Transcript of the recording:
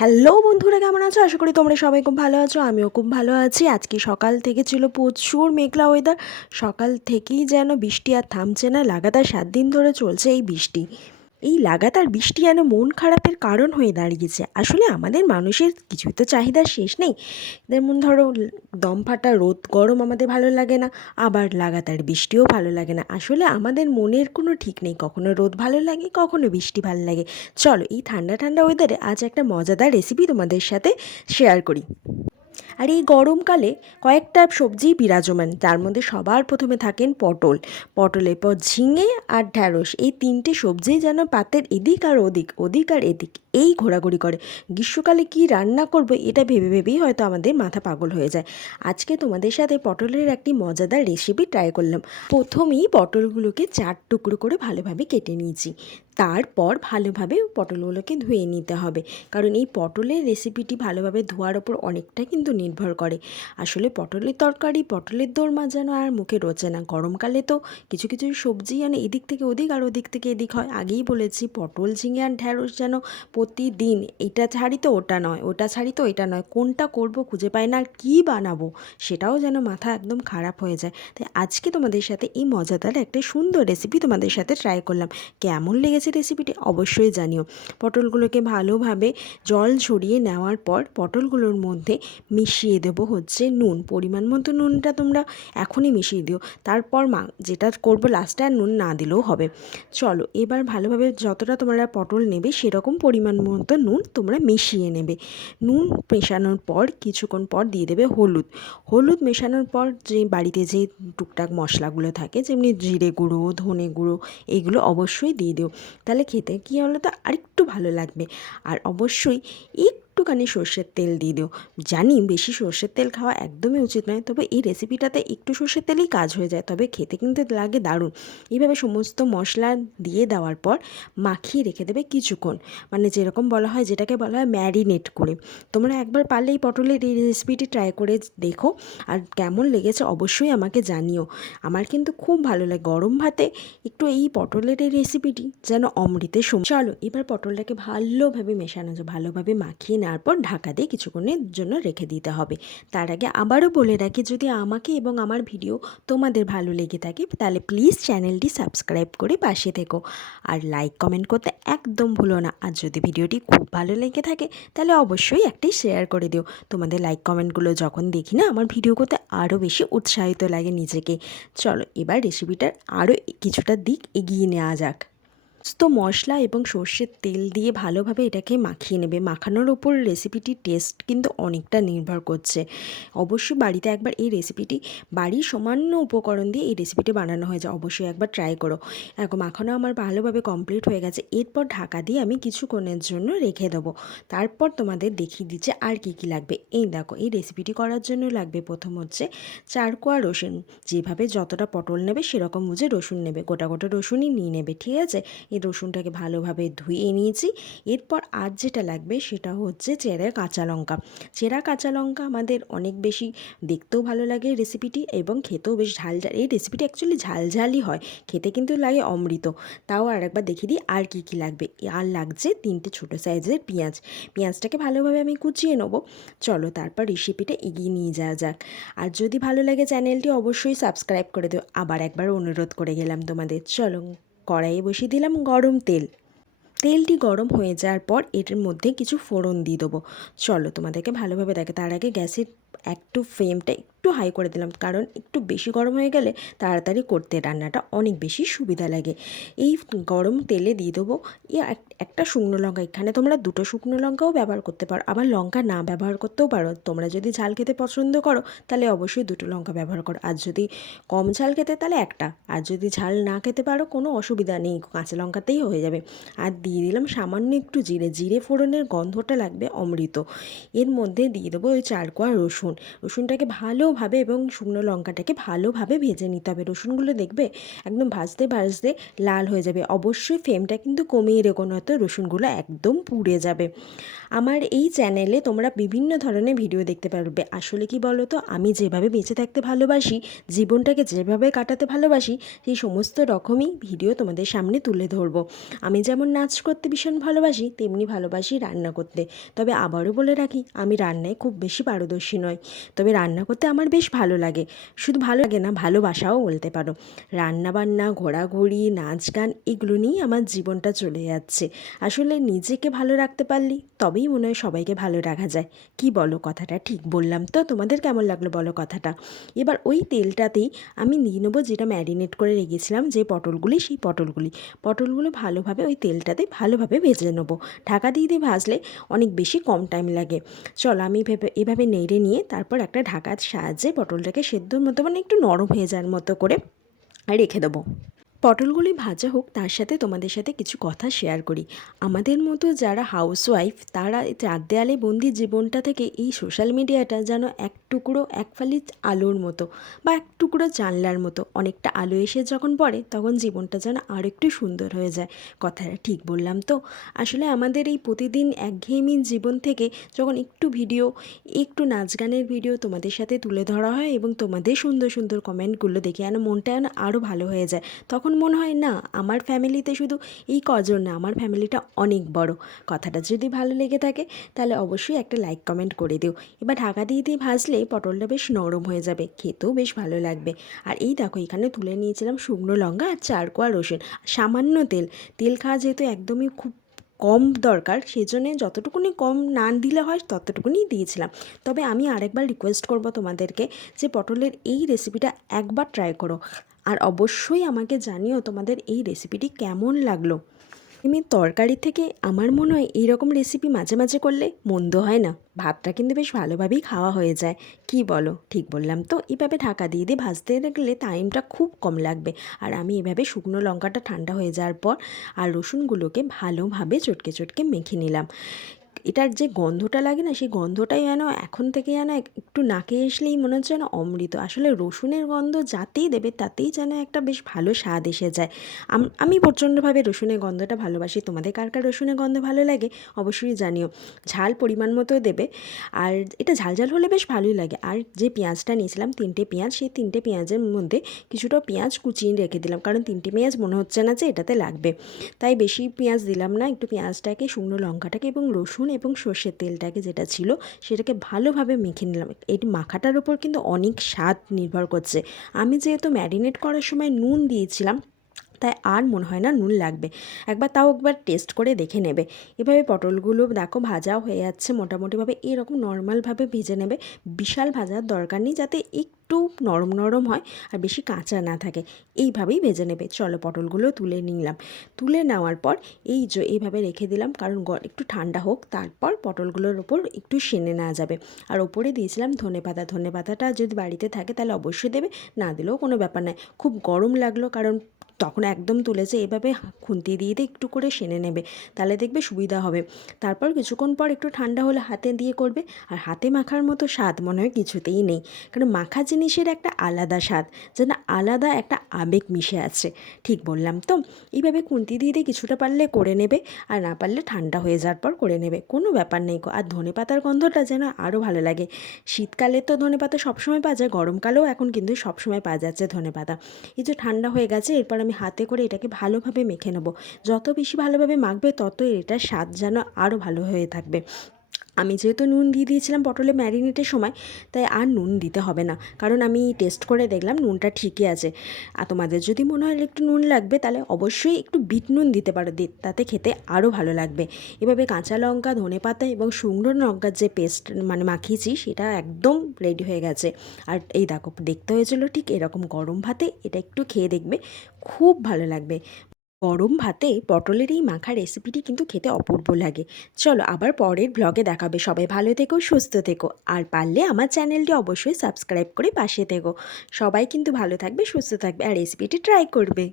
Hello বন্ধুরা, কেমন আছো? আশা করি তোমরা সবাই খুব ভালো আছো, আমিও খুব ভালো আছি। আজকে সকাল থেকে ছিল প্রচুর মেঘলা ওয়েদার সকাল থেকেই যেন বৃষ্টি আর থামছে না, লাগাতার সাত দিন ধরে চলছে এই বৃষ্টি। এই লাগাতার বৃষ্টি যেন মন খারাপের কারণ হয়ে দাঁড়িয়েছে। আসলে আমাদের মানুষের কিছুই তো চাহিদার শেষ নেই। যেমন ধরো, দম ফাটা রোদ, গরম আমাদের ভালো লাগে না, আবার লাগাতার বৃষ্টিও ভালো লাগে না। আসলে আমাদের মনের কোনো ঠিক নেই, কখনো রোদ ভালো লাগে, কখনো বৃষ্টি ভালো লাগে। চলো, এই ঠান্ডা ঠান্ডা ওয়েদারে আজ একটা মজাদার রেসিপি তোমাদের সাথে শেয়ার করি। আর এই গরমকালে কয়েকটা সবজি বিরাজমান তার মধ্যে সবার প্রথমে থাকেন পটল। পটলের পর ঝিঙে আর ঢ্যাঁড়স, এই তিনটে সবজি যেন পাতের এদিক আর ওদিক ওদিক আর এদিক, এই ঘোরাঘুরি করে। গ্রীষ্মকালে কি রান্না করব এটা ভেবে ভেবেই হয়তো আমাদের মাথা পাগল হয়ে যায়। আজকে তোমাদের সাথে পটলের একটি মজাদার রেসিপি ট্রাই করলাম। প্রথমেই পটলগুলোকে চার টুকরো করে ভালোভাবে কেটে নিয়েছি। তারপর ভালোভাবে পটলগুলোকে ধুয়ে নিতে হবে। কারণ এই পটলের রেসিপিটি ভালোভাবে ধোয়ার ওপর অনেকটা কিন্তু নির্ভর করে। আসলে পটলের তরকারি, পটলের দোরমা যেন আর মুখে রোচে না। গরমকালে তো কিছু কিছু সবজি যেন এদিক থেকে ওদিক আর ওদিক থেকে এদিক হয়। আগেই বলেছি, পটল, ঝিঙে আর ঢ্যাঁড়স যেন প্রতিদিন এটা ছাড়ি তো ওটা নয়, ওটা ছাড়ি তো এটা নয়, কোনটা করব খুঁজে পাই না আর কী বানাবো সেটাও যেন মাথা একদম খারাপ হয়ে যায়। তাই আজকে তোমাদের সাথে এই মজাদার একটা সুন্দর রেসিপি তোমাদের সাথে ট্রাই করলাম। কেমন লেগেছে রেসিপিটি অবশ্যই জানিও। পটলগুলোকে ভালোভাবে জল ঝরিয়ে নেওয়ার পর পটলগুলোর মধ্যে মিশিয়ে দেবো হচ্ছে নুন। পরিমাণ মতো নুনটা তোমরা এখনই মিশিয়ে দিও। তারপর মা, যেটা করব লাস্টে আর নুন না দিলেও হবে। চলো, এবার ভালোভাবে যতটা তোমরা পটল নেবে, সেরকম পরিমাণ মতো নুন তোমরা মিশিয়ে নেবে। নুন মেশানোর পর কিছুক্ষণ পর দিয়ে দেবে হলুদ। হলুদ মেশানোর পর যে বাড়িতে যে টুকটাক মশলাগুলো থাকে, যেমনি জিরে গুঁড়ো, ধনে গুঁড়ো, এগুলো অবশ্যই দিয়ে দিও। তাহলে খেতে কী হলো তো আরেকটু ভালো লাগবে। আর অবশ্যই একটুখানি সর্ষের তেল দিয়ে দিও। জানি বেশি সর্ষের তেল খাওয়া একদমই উচিত নয়, তবে এই রেসিপিটাতে একটু সর্ষের তেলেই কাজ হয়ে যায়, তবে খেতে কিন্তু লাগে দারুণ। এইভাবে সমস্ত মশলা দিয়ে দেওয়ার পর মাখিয়ে রেখে দেবে কিছুক্ষণ। মানে যেরকম বলা হয়, যেটাকে বলা হয় ম্যারিনেট করে। তোমরা একবার পারলে এই পটলের এই রেসিপিটি ট্রাই করে দেখো, আর কেমন লেগেছে অবশ্যই আমাকে জানিও। আমার কিন্তু খুব ভালো লাগে গরম ভাতে একটু এই পটলের এই রেসিপিটি যেন অমৃতের সম চলো, এবার পটলটাকে ভালোভাবে মেশানো যায় ভালোভাবে মাখিয়ে নেওয়ার পর ঢাকা দিয়ে কিছুক্ষণের জন্য রেখে দিতে হবে। তার আগে আবারও বলে রাখি, যদি আমাকে এবং আমার ভিডিও তোমাদের ভালো লেগে থাকে, তাহলে প্লিজ চ্যানেলটি সাবস্ক্রাইব করে পাশে থেকো। আর লাইক কমেন্ট করতে একদম ভুলো না। আর যদি ভিডিওটি খুব ভালো লেগে থাকে, তাহলে অবশ্যই একটি শেয়ার করে দিও। তোমাদের লাইক কমেন্টগুলো যখন দেখি না, আমার ভিডিও করতে আরও বেশি উৎসাহিত লাগে নিজেকে। চলো, এবার রেসিপিটার আরও কিছুটা দিক এগিয়ে নেওয়া যাক। তো মশলা এবং সর্ষের তেল দিয়ে ভালোভাবে এটাকে মাখিয়ে নেবে। মাখানোর ওপর রেসিপিটির টেস্ট কিন্তু অনেকটা নির্ভর করছে। অবশ্যই বাড়িতে একবার এই রেসিপিটি বাড়ির সামান্য উপকরণ দিয়ে এই রেসিপিটি বানানো হয়ে যায় অবশ্যই একবার ট্রাই করো। এখন মাখানো আমার ভালোভাবে কমপ্লিট হয়ে গেছে। এরপর ঢাকা দিয়ে আমি কিছুক্ষণের জন্য রেখে দেবো। তারপর তোমাদের দেখিয়ে দিচ্ছে আর কি কি লাগবে। এই দেখো, এই রেসিপিটি করার জন্য লাগবে প্রথম হচ্ছে চারকোয়া রসুন। যেভাবে যতটা পটল নেবে সেরকম বুঝে রসুন নেবে। গোটা গোটা রসুনই নিয়ে নেবে, ঠিক আছে? এই রসুনটাকে ভালোভাবে ধুয়ে নিয়েছি। এরপর আর যেটা লাগবে সেটা হচ্ছে চেরা কাঁচা লঙ্কা। চেরা কাঁচা লঙ্কা আমাদের অনেক বেশি দেখতেও ভালো লাগে রেসিপিটি এবং খেতেও বেশ ঝাল ঝাল এই রেসিপিটি অ্যাকচুয়ালি ঝালঝালই হয়। খেতে কিন্তু লাগে অমৃত। তাও আর একবার দেখিয়ে দিই আর কী কী লাগবে। আর লাগছে তিনটে ছোটো সাইজের পেঁয়াজ। পেঁয়াজটাকে ভালোভাবে আমি কুচিয়ে নেব। চলো তারপর রেসিপিটা এগিয়ে নিয়ে যাওয়া যাক। আর যদি ভালো লাগে চ্যানেলটি অবশ্যই সাবস্ক্রাইব করে দিও। আবার একবার অনুরোধ করে গেলাম তোমাদের। চলো। কড়াইয়ে বসিয়ে দিলাম গরম তেল। তেলটি গরম হয়ে যাওয়ার পর এটার মধ্যে কিছু ফোড়ন দিয়ে দেবো। চলো তোমাদেরকে ভালোভাবে দেখে তার আগে গ্যাসের একটু ফ্লেমটা একটু হাই করে দিলাম। কারণ একটু বেশি গরম হয়ে গেলে তাড়াতাড়ি করতে রান্নাটা অনেক বেশি সুবিধা লাগে। এই গরম তেলে দিয়ে দেবো একটা শুকনো লঙ্কা। এখানে তোমরা দুটো শুকনো লঙ্কাও ব্যবহার করতে পারো। আবার লঙ্কা না ব্যবহার করতেও পারো। তোমরা যদি ঝাল খেতে পছন্দ করো, তাহলে অবশ্যই দুটো লঙ্কা ব্যবহার করো। আর যদি কম ঝাল খেতে, তাহলে একটা। আর যদি ঝাল না খেতে পারো, কোনো অসুবিধা নেই। কাঁচা লঙ্কাতেই হয়ে যাবে। আর দিয়ে দিলাম সামান্য একটু জিরে। জিরে ফোড়নের গন্ধটা লাগবে অমৃত। এর মধ্যে দিয়ে দেবো ওই চারকোয়া রসুন। রসুনটাকে ভালোভাবে এবং শুকনো লঙ্কাটাকে ভালোভাবে ভেজে নিতে হবে। রসুনগুলো দেখবে একদম ভাজতে ভাজতে লাল হয়ে যাবে। অবশ্যই ফ্লেমটা কিন্তু কমিয়ে রেখো, নয়তো রসুনগুলো একদম পুড়ে যাবে। আমার এই চ্যানেলে তোমরা বিভিন্ন ধরনের ভিডিও দেখতে পারবে। আসলে কি বলো তো আমি যেভাবে বেঁচে থাকতে ভালোবাসি, জীবনটাকে যেভাবে কাটাতে ভালোবাসি, সেই সমস্ত রকমই ভিডিও তোমাদের সামনে তুলে ধরবো। আমি যেমন নাচ করতে ভীষণ ভালোবাসি, তেমনি ভালোবাসি রান্না করতে। তবে আবারও বলে রাখি, আমি রান্নায় খুব বেশি পারদর্শী নয় তবে রান্না করতে আমার বেশ ভালো লাগে। শুধু ভালো লাগে না, ভালোবাসাও বলতে পারো। রান্না বান্না ঘোরাঘুরি নাচ গান এগুলো নিয়েই আমার জীবনটা চলে যাচ্ছে। আসলে নিজেকে ভালো রাখতে পারলি, তবেই মনে হয় সবাইকে ভালো রাখা যায়। কি বলো কথাটা? ঠিক বললাম তো। তোমাদের কেমন লাগল বলো কথাটা? এবার ওই তেলটাতেই আমি নিয়ে নেব যেটা ম্যারিনেট করে রেখেছিলাম, যে পটলগুলি, সেই পটলগুলি। পটলগুলো ভালোভাবে ওই তেলটাতে ভালোভাবে ভেজে নেব। ঢাকা দিয়ে দিয়ে ভাজলে অনেক বেশি কম টাইম লাগে। চলো আমি ভেবে এভাবে নেড়ে নিয়ে তারপর একটা ঢাকার সাহায্যে পটলটাকে সেদ্ধর মতো মানে একটু নরম হয়ে যাওয়ার মতো করে রেখে দেবো। পটলগুলি ভাজা হোক, তার সাথে তোমাদের সাথে কিছু কথা শেয়ার করি। আমাদের মতো যারা হাউসওয়াইফ তারা চার দেয়ালে বন্দি জীবনটা থেকে এই সোশ্যাল মিডিয়াটা যেন এক টুকরো, এক ফালি আলোর মতো বা এক টুকরো জানলার মতো। অনেকটা আলো এসে যখন পড়ে, তখন জীবনটা যেন আর একটু সুন্দর হয়ে যায়। কথাটা ঠিক বললাম তো? আসলে আমাদের এই প্রতিদিন একঘেয়েমি জীবন থেকে যখন একটু ভিডিও একটু নাচ গানের ভিডিও তোমাদের সাথে তুলে ধরা হয় এবং তোমাদের সুন্দর সুন্দর কমেন্টগুলো দেখে যেন মনটা যেন আরও ভালো হয়ে যায়। তখন মনে হয়, না, আমার ফ্যামিলিতে শুধু এই কজন না, আমার ফ্যামিলিটা অনেক বড়। কথাটা যদি ভালো লেগে থাকে, তাহলে অবশ্যই একটা লাইক কমেন্ট করে দিও। এবার ঢাকা দিয়ে দিয়ে ভাজলে পটলটা বেশ নরম হয়ে যাবে, খেতেও বেশ ভালো লাগবে। আর এই দেখো, এখানে তুলে নিয়েছিলাম শুকনো লঙ্কা আর চারকোয়া রসুন। সামান্য তেল তেল খাওয়া যেহেতু একদমই খুব কম দরকার, সেজন্য যতটুকুনি কম না দিলে হয়, ততটুকুনি দিয়েছিলাম। তবে আমি আরেকবার রিকোয়েস্ট করব তোমাদেরকে যে পটলের এই রেসিপিটা একবার ট্রাই করো। আর অবশ্যই আমাকে জানিও তোমাদের এই রেসিপিটি কেমন লাগল। এমনি তরকারি থেকে আমার মনে হয় এইরকম রেসিপি মাঝে মাঝে করলে মন্দ হয় না। ভাতটা কিন্তু বেশ ভালোভাবেই খাওয়া হয়ে যায়। কি বলো? ঠিক বললাম তো। এভাবে ঢাকা দিয়ে দিয়ে ভাজতে গেলে টাইমটা খুব কম লাগবে। আর আমি এভাবে শুকনো লঙ্কাটা ঠান্ডা হয়ে যাওয়ার পর আর রসুনগুলোকে ভালোভাবে চটকে চটকে মেখে নিলাম। এটার যে গন্ধটা লাগে না, সেই গন্ধটাই যেন এখন থেকে যেন একটু নাকে আসলেই মনে হচ্ছে যেন অমৃত। আসলে রসুনের গন্ধ যাতেই দেবে, তাতেই যেন একটা বেশ ভালো স্বাদ এসে যায়। আমি প্রচণ্ডভাবে রসুনের গন্ধটা ভালোবাসি। তোমাদের কার কার রসুনের গন্ধ ভালো লাগে অবশ্যই জানিও। ঝাল পরিমাণ মতো দেবে। আর এটা ঝাল ঝাল হলে বেশ ভালোই লাগে। আর যে পেঁয়াজটা নিয়েছিলাম, তিনটে পেঁয়াজ, সেই তিনটে পেঁয়াজের মধ্যে কিছুটা পেঁয়াজ কুচিয়ে রেখে দিলাম। কারণ তিনটে পেঁয়াজ মনে হচ্ছে না যে এটাতে লাগবে। তাই বেশি পেঁয়াজ দিলাম না। একটু পেঁয়াজটাকে, শুকনো লঙ্কাটাকে এবং রসুন এবং সর্ষের তেলটাকে যেটা ছিল সেটাকে ভালোভাবে মেখে নিলাম। এটি মাখাটার উপর কিন্তু অনেক স্বাদ নির্ভর করছে। আমি যেহেতু ম্যারিনেট করার সময় নুন দিয়েছিলাম তাই আর মনে হয় না নুন লাগবে। একবার তাও একবার টেস্ট করে দেখে নেবে। এভাবে পটলগুলো দেখো ভাজাও হয়ে যাচ্ছে, মোটামুটিভাবে এরকম নর্মালভাবে ভেজে নেবে। বিশাল ভাজার দরকার নেই যাতে একটু নরম নরম হয় আর বেশি কাঁচা না থাকে। এইভাবেই ভেজে নেবে। চলো পটলগুলো তুলে নিলাম। তুলে নেওয়ার পর এই যে এইভাবে রেখে দিলাম, কারণ একটু ঠান্ডা হোক, তারপর পটলগুলোর ওপর একটু সেনে নেওয়া যাবে। আর ওপরে দিয়েছিলাম ধনে পাতা। ধনে পাতাটা যদি বাড়িতে থাকে তাহলে অবশ্যই দেবে, না দিলেও কোনো ব্যাপার নয় খুব গরম লাগল কারণ তখন একদম তুলেছে, এভাবে খুন্তি দিয়ে দিয়ে একটু করে সেনে নেবে, তাহলে দেখবে সুবিধা হবে। তারপর কিছুক্ষণ পর একটু ঠান্ডা হলে হাতে দিয়ে করবে, আর হাতে মাখার মতো স্বাদ মনে হয় কিছুতেই নেই। কারণ মাখা জিনিসের একটা আলাদা স্বাদ, যেন আলাদা একটা আবেগ মিশে আছে। ঠিক বললাম তো? এইভাবে খুন্তি দিয়ে দিয়ে কিছুটা পারলে করে নেবে, আর না পারলে ঠান্ডা হয়ে যাওয়ার পর করে নেবে। কোনো ব্যাপার নেই আর ধনে পাতার গন্ধটা যেন আরও ভালো লাগে। শীতকালে তো ধনে পাতা সবসময় পাওয়া যায়, গরমকালেও এখন কিন্তু সবসময় পাওয়া যাচ্ছে ধনে পাতা। এই যে ঠান্ডা হয়ে গেছে, এরপর আমি আমি হাতে করে এটাকে ভালোভাবে মেখে নেব। যত বেশি ভালোভাবে মাখবে তত এটার স্বাদ যেন আরও ভালো হয়ে থাকবে। আমি যেহেতু নুন দিয়ে দিয়েছিলাম পটলে ম্যারিনেটের সময়, তাই আর নুন দিতে হবে না। কারণ আমি টেস্ট করে দেখলাম নুনটা ঠিকই আছে। আর তোমাদের যদি মনে হয় একটু নুন লাগবে, তাহলে অবশ্যই একটু বিট নুন দিতে পারো তাতে খেতে আরও ভালো লাগবে। এভাবে কাঁচা লঙ্কা, ধনে পাতা এবং শুকনো লঙ্কার যে পেস্ট মানে মাখিয়েছি, সেটা একদম রেডি হয়ে গেছে। আর এই দেখো, দেখতে হয়েছিল ঠিক এরকম গরম ভাতে, এটা একটু খেয়ে দেখবে, খুব ভালো লাগবে। গরম ভাতে পটলের এই মাখা রেসিপিটি কিন্তু খেতে অপূর্ব লাগে। চলো আবার পরের ব্লগে দেখাবে সবাই ভালো থেকো, সুস্থ থেকো। আর পারলে আমার চ্যানেলটি অবশ্যই সাবস্ক্রাইব করে পাশে থেকো। সবাই কিন্তু ভালো থাকবে, সুস্থ থাকবে আর রেসিপিটি ট্রাই করবে।